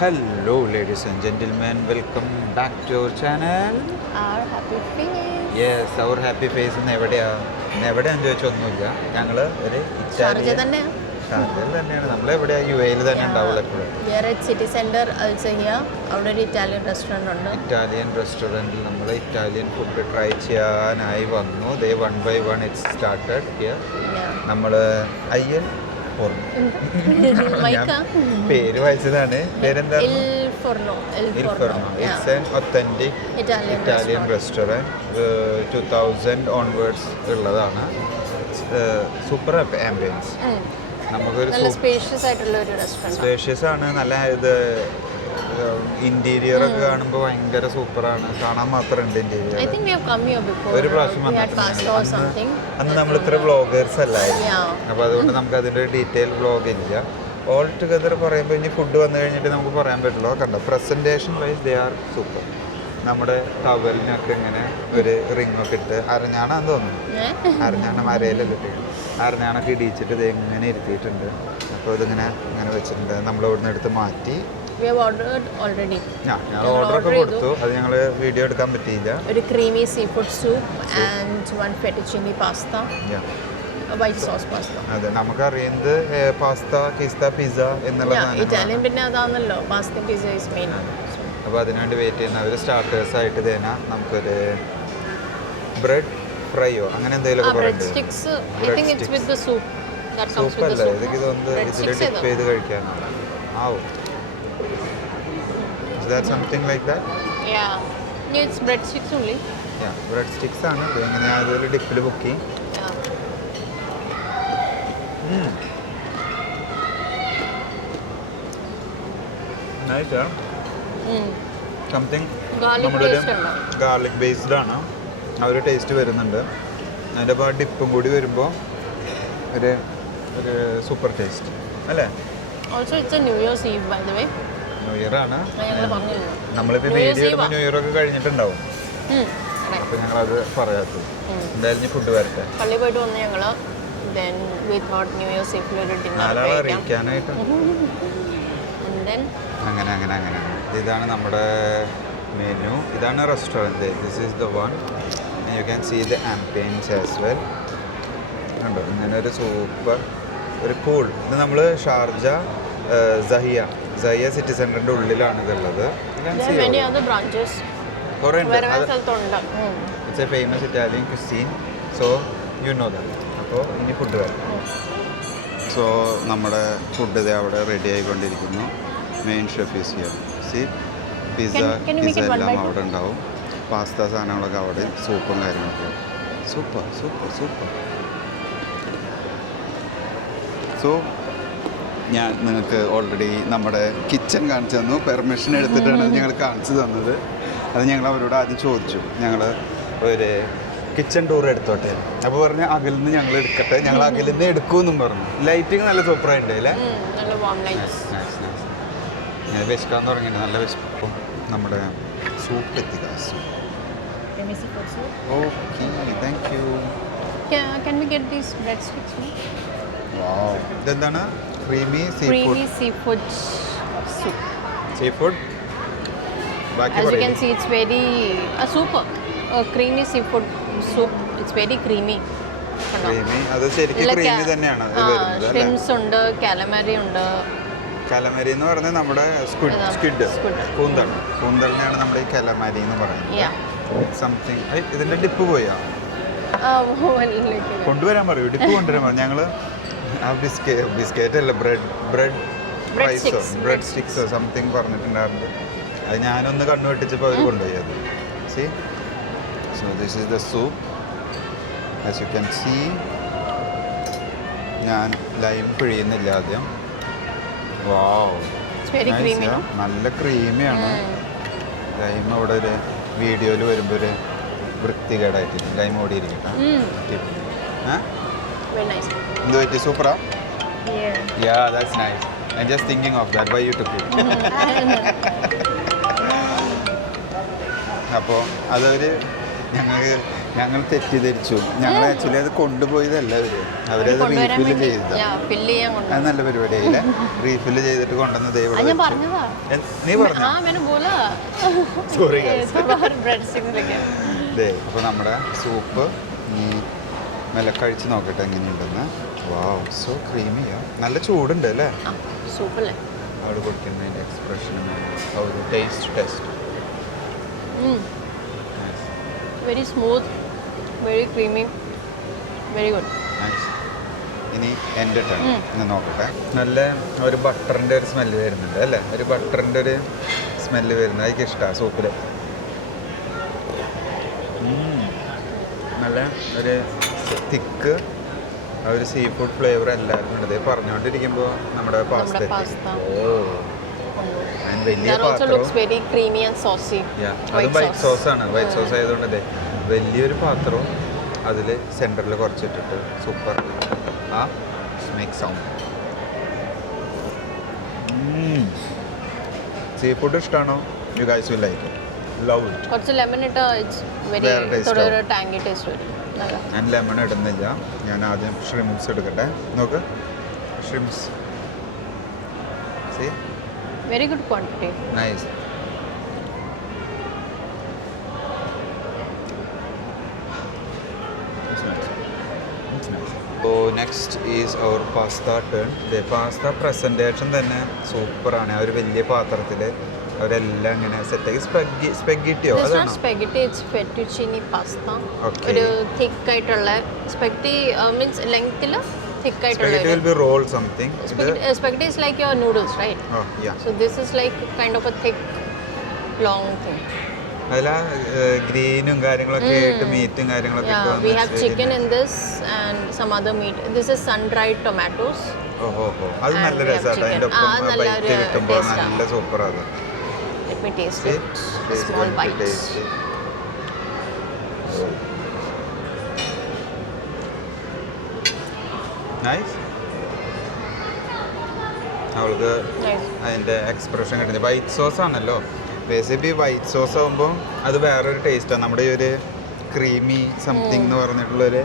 Hello ladies and gentlemen, welcome back to our channel. Our happy face. Yes, our happy face എവിടെയാണെന്ന് ചോദിച്ചൊന്നുമില്ല. ഞങ്ങൾ ഒരു Sharjah തന്നെ. ഷാർജയിൽ തന്നെയാണ്. നമ്മളെവിടെയാണ്? യു എയിൽ തന്നെ ഉണ്ടാവുള്ളൂ എപ്പോഴും. സിറ്റി സെന്റർ അൽസഹിയ, അവിടെ ഒരു ഇറ്റാലിയൻ റെസ്റ്റോറൻറ്റ് ഉണ്ട്. ഇറ്റാലിയൻ റെസ്റ്റോറൻറ്റിൽ നമ്മൾ ഇറ്റാലിയൻ ഫുഡ് ട്രൈ ചെയ്യാനായി വന്നു. ദേ 1 by 1 ഇറ്റ് സ്റ്റാർട്ടഡ് ഹിയർ. നമ്മൾ അയ്യൻ പേര് വായിച്ചതാണ്. പേരെന്താ? It's an authentic Italian restaurant. 2000 onwards ഉള്ളതാണ്. Super ambience. നമുക്കൊരു സ്പേഷ്യസ് ആണ്. നല്ല ഇത് ഇന്റീരിയർ ഒക്കെ കാണുമ്പോൾ ഭയങ്കര സൂപ്പറാണ്. കാണാൻ മാത്രമുണ്ട് ഇന്റീരിയർ. ഒരു പ്രാവശ്യം അന്ന് നമ്മൾ ഇത്ര വ്ളോഗേഴ്സ് അല്ലായിരുന്നു. അപ്പോൾ അതുകൊണ്ട് നമുക്ക് അതിൻ്റെ ഡീറ്റെയിൽ വ്ളോഗ് ഇല്ല. ഓൾ ടുഗദർ പറയുമ്പോൾ ഇനി ഫുഡ് വന്നു കഴിഞ്ഞിട്ട് നമുക്ക് പറയാൻ പറ്റുള്ളൂ. കണ്ടോ, presentation wise they are super. നമ്മുടെ ടവലിനൊക്കെ ഇങ്ങനെ ഒരു റിങ്ങൊക്കെ ഇട്ട് അരഞ്ഞാണെന്ന് തോന്നുന്നു. അരഞ്ഞാണ് മരയിലൊക്കെ ഇട്ട് അരഞ്ഞാണൊക്കെ ഇടിച്ചിട്ട് ഇത് എങ്ങനെ ഇരുത്തിയിട്ടുണ്ട്. അപ്പോൾ ഇതിങ്ങനെ ഇങ്ങനെ വെച്ചിട്ടുണ്ട്. നമ്മൾ ഇവിടുന്ന് എടുത്ത് മാറ്റി ഞാൻ ഓർഡറൊക്കെ കൊടുത്തു. അത് ഞങ്ങൾ വീഡിയോ എടുക്കാൻ പറ്റിയില്ല. ഒരു creamy sea food soup and 1 fettuccine pasta, white sauce pasta. അതെ, നമുക്കറിയുന്നത് പാസ്ത, കിസ്ത, പിസ്സ എന്നുള്ളതാണ്. ഇറ്റാലിയൻ പിന്നെ അതാണല്ലോ, പാസ്ത പിസ്സ ഈസ് മെയിൻ. അപ്പോൾ അതിനുവേണ്ടി വെയിറ്റ് ചെയ്യുന്ന അവർ സ്റ്റാർട്ടേഴ്സ് ആയിട്ട് തന്നെ നമുക്കൊരു ബ്രെഡ് ഫ്രൈയോ അങ്ങനെ എന്തെങ്കിലുമൊക്കെ പറയുന്നത്. സൂപ്പല്ല, ഇതൊക്കെ ഇതൊന്ന് ഇതിൽ ഡിപ്പ് ചെയ്ത് കഴിക്കാനാണ്. ആവും. Is that something like that? Yeah, it's breadsticks only. Yeah, breadsticks ആണ്. ഇങ്ങനെ അതിൽ ഡിപ്പിൽ മുക്കി. Nice, yeah. സംതിങ് നമ്മുടെ ഒരു ഗാർലിക് ബേസ്ഡ് ആണ്. ആ ഒരു ടേസ്റ്റ് വരുന്നുണ്ട്. അതിൻ്റെ അപ്പോൾ ഡിപ്പും കൂടി വരുമ്പോൾ ഒരു ഒരു സൂപ്പർ ടേസ്റ്റ് അല്ലേ? Also it's a New Year's Eve, by the way. New year ആണ്. നമ്മളിപ്പോൾ വീഡിയോ എടുക്കുമ്പോൾ ന്യൂ ഇയർ ഒക്കെ കഴിഞ്ഞിട്ടുണ്ടാവും. അപ്പോൾ ഞങ്ങളത് പറയാത്തത്. എന്തായാലും ഫുഡ് വരട്ടെ. പള്ളി പോയിട്ട് വന്ന് ഞങ്ങൾ then we thought New Year's Eve ഒരു ഡിന്നർ അറിയിക്കാനായിട്ട് അങ്ങനെ ഇതാണ് നമ്മുടെ മെനു. ഇതാണ് restaurant. This is the one. You can see the ambience as well. കണ്ടോ, ഇങ്ങനെ ഒരു സൂപ്പർ ഒരു കൂൾ. ഇത് നമ്മൾ ഷാർജ സഹിയ സിറ്റി സെൻറ്ററിൻ്റെ ഉള്ളിലാണ് ഇതുള്ളത്. It's a famous Italian cuisine. So you know that. അപ്പോൾ ഇനി ഫുഡ് വരാം. സോ നമ്മുടെ ഫുഡ് ഇത് അവിടെ റെഡി ആയിക്കൊണ്ടിരിക്കുന്നു. Main chef is here. Sea pizza എല്ലാം അവിടെ ഉണ്ടാവും. പാസ്ത സാധനങ്ങളൊക്കെ അവിടെ, സൂപ്പും കാര്യങ്ങളൊക്കെ. സൂപ്പർ. സോ ഞാൻ നിങ്ങൾക്ക് ഓൾറെഡി നമ്മുടെ കിച്ചൺ കാണിച്ചു തന്നു. പെർമിഷൻ എടുത്തിട്ടാണ് ഞങ്ങൾ കാണിച്ചു തന്നത്. അത് ഞങ്ങൾ അവരോട് ആദ്യം ചോദിച്ചു, ഞങ്ങൾ ഒരു കിച്ചൺ ടൂർ എടുത്തോട്ടെ. അപ്പോൾ പറഞ്ഞ് അകലിൽ നിന്ന് ഞങ്ങൾ എടുക്കട്ടെ, ഞങ്ങൾ അകലിൽ നിന്ന് എടുക്കുമെന്നും പറഞ്ഞു. ലൈറ്റിങ് നല്ല സൂപ്പറായിട്ട് അല്ലേ? ഞാൻ വിശക്കാൻ തുടങ്ങിയിട്ട് നല്ല വിശപ്പം. നമ്മുടെ സൂപ്പ് എത്തിക്കാം. Okay, thank you. ഇതെന്താണ്? Creamy seafood soup. Seafood? As you can see, it's very creamy seafood soup. It's very creamy. അത് ശരിക്കും ക്രീമി തന്നെയാണ്. shrimps ഉണ്ട്, calamari ഉണ്ട്. കാലമാരി എന്ന് പറഞ്ഞാൽ നമ്മുടെ സ്ക്വിഡ് കൂന്തളിനെയാണ് നമ്മുടെ ഈ കാലമാരി എന്ന് പറയുന്നത്. സംതിങ്. ഇതിന്റെ ഡിപ്പ് പോയാ കൊണ്ടുവരാൻ പറയൂ. ഡിപ്പ് കൊണ്ടുവരാൻ പറയും. ഞങ്ങള് ആ ബിസ്ക്കറ്റ് അല്ല, ബ്രെഡ് സ്റ്റിക്സോ സംതിങ് പറഞ്ഞിട്ടുണ്ടായിരുന്നു. അത് ഞാനൊന്ന് കണ്ണു വെട്ടിച്ചപ്പോൾ അവർ കൊണ്ടുപോയി അത്. See, so this is the soup. As you can see, ഞാൻ ലൈം പിഴിയുന്നില്ല ആദ്യം. വാവ്, നല്ല ക്രീമിയാണ്. ലൈം അവിടെ ഒരു വീഡിയോയിൽ വരുമ്പോൾ ഒരു വൃത്തികേടായിട്ട് ലൈം ഓടിയിരിക്കട്ടെ. എന്ത് പറ്റി? സൂപ്പറാ? Yeah, that's nice. I'm just thinking of that. Why you took it? അപ്പോൾ അതൊരു ഞങ്ങൾക്ക് ഞങ്ങൾ തെറ്റിദ്ധരിച്ചു. ഞങ്ങൾ ആക്ച്വലി അത് കൊണ്ടുപോയതല്ല അവരത് റീഫില്ല് ചെയ്തതാ. അത് നല്ല പരിപാടിയായില്ലേ? റീഫില്ല് ചെയ്തിട്ട് കൊണ്ടുവന്നത് നീ പറഞ്ഞു. സോറി. അപ്പോൾ നമ്മുടെ സൂപ്പ് മെല്ലെ കഴിച്ച് നോക്കട്ടെ എങ്ങനെയുണ്ടെന്ന്. വാവ്, സോ ക്രീമിയാ. നല്ല ചൂടുണ്ട് അല്ലേ? സൂപ്പല്ലേ? അവിടെ കൊടുക്കുന്നതിൻ്റെ എക്സ്പ്രഷനും ഒരു test. Very smooth, very creamy, very good. ഇനി എൻ്റെ ടേൺ ഒന്ന് നോക്കട്ടെ. നല്ല ഒരു ബട്ടറിൻ്റെ ഒരു സ്മെല്ല് വരുന്നുണ്ട് അല്ലേ? ഒരു ബട്ടറിൻ്റെ ഒരു സ്മെല്ല് വരുന്നത് എനിക്ക് ഇഷ്ടമാണ് സൂപ്പിൽ. നല്ല ഒരു തിക്ക് ഒരു സീ ഫുഡ് ഫ്ലേവർ എല്ലാവരും ഉണ്ട്. പറഞ്ഞുകൊണ്ടിരിക്കുമ്പോൾ നമ്മുടെ പാസ്ത വലിയ പാത്രം, അത് വൈറ്റ് സോസാണ്. വൈറ്റ് സോസ് ആയതുകൊണ്ട് വലിയൊരു പാത്രവും അതിൽ സെൻറ്ററിൽ കുറച്ചിട്ടിട്ട് സൂപ്പർ. ആ മേക്ക് സൗണ്ട്. സീ ഫുഡ് ഇഷ്ടമാണോ? You guys will like it. Love it. കുറച്ച് ലെമൺ ഇട്ടാ ഇറ്റ്സ് വെരി ടാങ്കി ടേസ്റ്റ് വരും. ഞാൻ ലെമൺ ഇടുന്നില്ല. ഞാൻ ആദ്യം ഷ്രിംസ് എടുക്കട്ടെ. നോക്ക്, ഷ്രിംസ്. Very good quantity. Nice. So next is our pasta turn. The pasta presentation തന്നെ സൂപ്പറാണ്. ആ ഒരു വലിയ പാത്രത്തിൽ അവരെല്ലാം ഇങ്ങനെ സെറ്റാക്കി. സ്പെഗറ്റിയോ? അതാണ് സ്പെഗറ്റി. It's ഫെറ്റുച്ചിനി pasta. ഒരു തിക്ക് ആയിട്ടുള്ള സ്പെഗറ്റി മീൻസ് ലെങ്ത്തിൽ thick ആയിട്ടുള്ള. Spaghetti will be roll something. Spaghetti is like your noodles, right? Oh, yeah. So this is like kind of a thick, long thing. അതിലാ ഗ്രീനും കാര്യങ്ങളൊക്കെ ആയിട്ട് മീറ്റും കാര്യങ്ങളൊക്കെ. We have chicken in this and some other meat. This is sun-dried tomatoes. ഓഹോ, അത് നല്ല രസമാണ്. അതിൻ്റെ ഒപ്പം ബൈറ്റ് കിട്ടുമ്പോൾ നല്ല സൂപ്പറാണ്. Let me taste it. Small bites. Nice. അവൾക്ക് അതിൻ്റെ എക്സ്പ്രഷൻ കിട്ടുന്നത് വൈറ്റ് സോസ് ആണല്ലോ. ബേസിക്കലി വൈറ്റ് സോസ് ആകുമ്പോൾ അത് വേറൊരു ടേസ്റ്റാണ്. നമ്മുടെ ഈ ഒരു ക്രീമി സംതിങ് എന്ന് പറഞ്ഞിട്ടുള്ളൊരു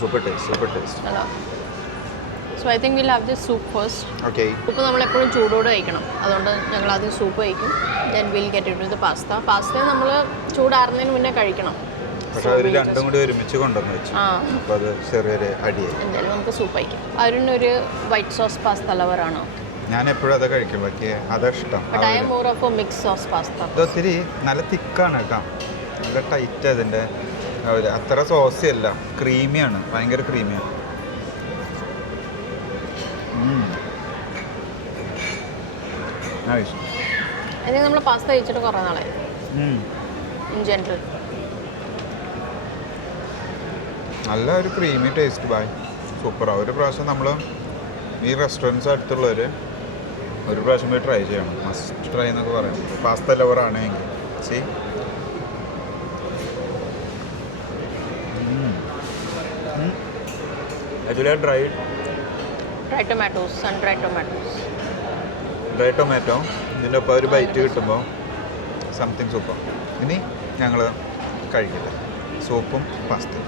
super taste. So I think we'll have this soup first. Okay. ഇപ്പോൾ നമ്മൾ എപ്പോഴും ചൂടോടെ കഴിക്കണം. അതുകൊണ്ട് ഞങ്ങൾ ആദ്യം സൂപ്പ് കഴിക്കും. Then we'll get into the pasta. Pasta നമ്മൾ ചൂടാറുന്നതിന് മുന്നേ കഴിക്കണം. പക്ഷെ അവർ രണ്ടും കൂടി ഒരുമിച്ച് കൊണ്ടുവന്ന് വെച്ചു. അപ്പോൾ അത് ചെറിയൊരു അടിയായി. എന്തായാലും നമുക്ക് സൂപ്പ് കഴിക്കാം. അരുണൊരു വൈറ്റ് സോസ് പാസ്ത ലവറാണോ? ഞാൻ എപ്പോഴും അത് കഴിക്കും. ബാക്കി അതിഷ്ടം. ഇത് ഒത്തിരി നല്ല തിക്കാണ് കേട്ടോ. നല്ല ടൈറ്റ്. അതിൻ്റെ അത്ര സോസി അല്ല, ക്രീമിയാണ്. ഭയങ്കര ക്രീമിയാണ്. നമ്മൾ പാസ്ത കഴിച്ചിട്ട് കുറേ നാളായി. ഇൻ ജനറൽ നല്ല ഒരു ക്രീമി ടേസ്റ്റ്. ബായ് സൂപ്പറാണ്. ഒരു പ്രാവശ്യം നമ്മൾ ഈ റെസ്റ്റോറൻറ്റ്സ് അടുത്തുള്ളവർ ഒരു പ്രാവശ്യം പോയി ട്രൈ ചെയ്യണം. മസ്റ്റ് ട്രൈ എന്നൊക്കെ പറയാം. പാസ്ത ലവറാണെങ്കിൽ ആക്ച്വലി ഡ്രൈ ടൊമാറ്റോ ഇതിൻ്റെ ഒപ്പം ഒരു ബൈറ്റ് കിട്ടുമ്പോൾ സംതിങ് സൂപ്പർ. ഇനി ഞങ്ങൾ കഴിക്കില്ല. സൂപ്പും പാസ്തയും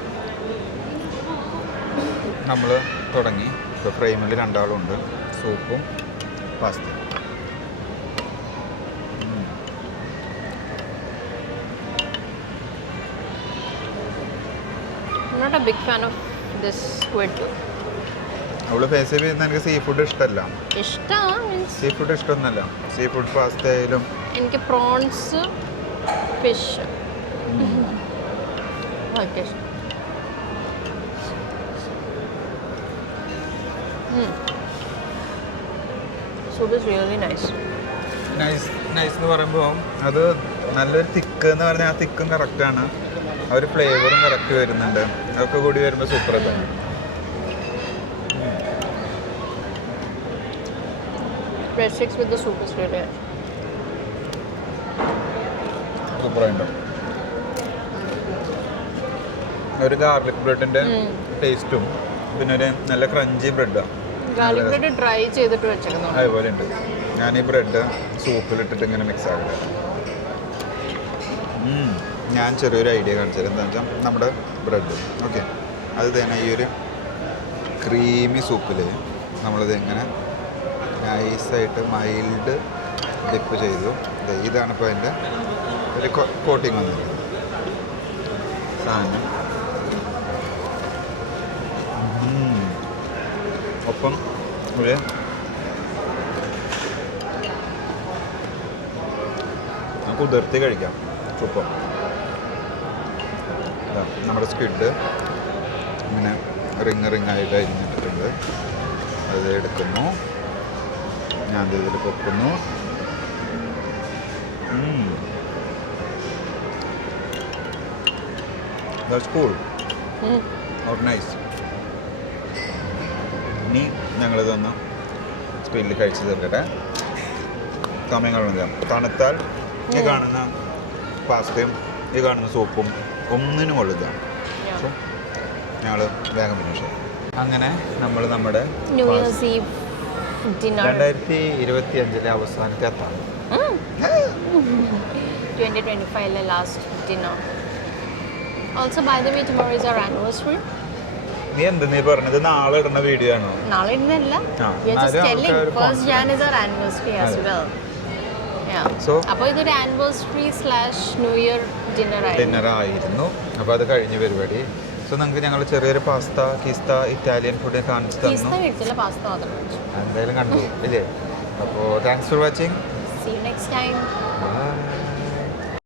നമ്മൾ തുടങ്ങി. ഇപ്പോൾ ഫ്രെയിമിൽ രണ്ടാളുണ്ട്. സൂപ്പും പാസ്തയും. not a big fan of this squid. അവള് ഫേസ് ചെയ്യുന്ന എനിക്ക് സീ ഫുഡ് ഇഷ്ടമല്ല. സീ ഫുഡ് ഇഷ്ടമൊന്നുമല്ല. സീ ഫുഡ് പാസ്ത ആയാലും എനിക്ക് prawns, fish soup is really nice എന്ന് പറയുമ്പോൾ അത് നല്ലൊരു തിക്ക് എന്ന് പറഞ്ഞാൽ ആ തിക്കും കറക്റ്റാണ്. ആ ഒരു ഫ്ലേവറും കറക്റ്റ് വരുന്നുണ്ട്. അതൊക്കെ കൂടി വരുമ്പോൾ സൂപ്പർ അതാണ്. bread sticks with the soup is really nice. സൂപ്പറായിട്ട് ഒരു ഗാർലിക് ബ്രെഡിൻ്റെ ടേസ്റ്റും പിന്നെ ഒരു നല്ല ക്രഞ്ചി ബ്രെഡാണ്. ഗാർലിക് ബ്രെഡ് ഡ്രൈ ചെയ്തിട്ട് വെച്ചേക്കുന്നു. അതുപോലെ ഉണ്ട്. ഞാൻ ഈ ബ്രെഡ് സൂപ്പിലിട്ടിട്ട് ഇങ്ങനെ മിക്സ് ആക്കില്ല. ഞാൻ ചെറിയൊരു ഐഡിയ കാണിച്ചത് എന്താണെന്ന് വെച്ചാൽ നമ്മുടെ ബ്രെഡ് ഓക്കെ അത് തന്നെ ഈ ഒരു ക്രീമി സൂപ്പിൽ നമ്മളിത് എങ്ങനെ നൈസായിട്ട് മൈൽഡ് ഡിപ്പ് ചെയ്തു. ഇതാണ് ഇപ്പോൾ അതിൻ്റെ ഒരു കോട്ടിങ് വന്നത് സാധനം. ഒപ്പം ഒരു കുതിർത്തി കഴിക്കാം. സൂപ്പർ. നമ്മുടെ സ്ക്വിഡ് ഇങ്ങനെ റിങ് ആയിട്ട് അരിഞ്ഞിട്ടുണ്ട്. അത് എടുക്കുന്നു, ഞാൻ ഇതിൽ പൊക്കുന്നു. That's cool. Not nice. ഇനി ഞങ്ങളിതൊന്ന് സ്പീഡിൽ കഴിച്ച് തീർക്കട്ടെ. സമയം കളഞ്ഞില്ല. തണുത്താൽ ഈ കാണുന്ന പാസ്തയും ഈ കാണുന്ന സൂപ്പും ഒന്നിനും കൊള്ളില്ല. സോ ഞങ്ങൾ വേഗം ഫിനിഷ് ചെയ്യും. അങ്ങനെ നമ്മൾ നമ്മുടെ 2025 അവസാനത്തെ അത്താണ്. 2025 last dinner. Also, by the way, tomorrow is our anniversary. നീ എന്ത് നീ പറഞ്ഞത് നാളെ ഇടുന്ന വീഡിയോ ആണോ? നാളെ ഇടുന്നല്ല. We are just telling. First Jan is our anniversary as well. Yeah. So, അപ്പോൾ ഇതൊരു anniversary/New Year dinner ആയിരുന്നു. അപ്പോൾ അത് കഴിഞ്ഞ പരിപാടി. സോ നിങ്ങൾക്ക് ഞങ്ങൾ ചെറിയൊരു പാസ്ത കിസ്ത ഇറ്റാലിയൻ ഫുഡ് കാണിച്ചു തന്നു. പാസ്ത മാത്രം എന്തായാലും കണ്ടു ഇല്ലേ? അപ്പോൾ thanks for watching. See you next time. Bye.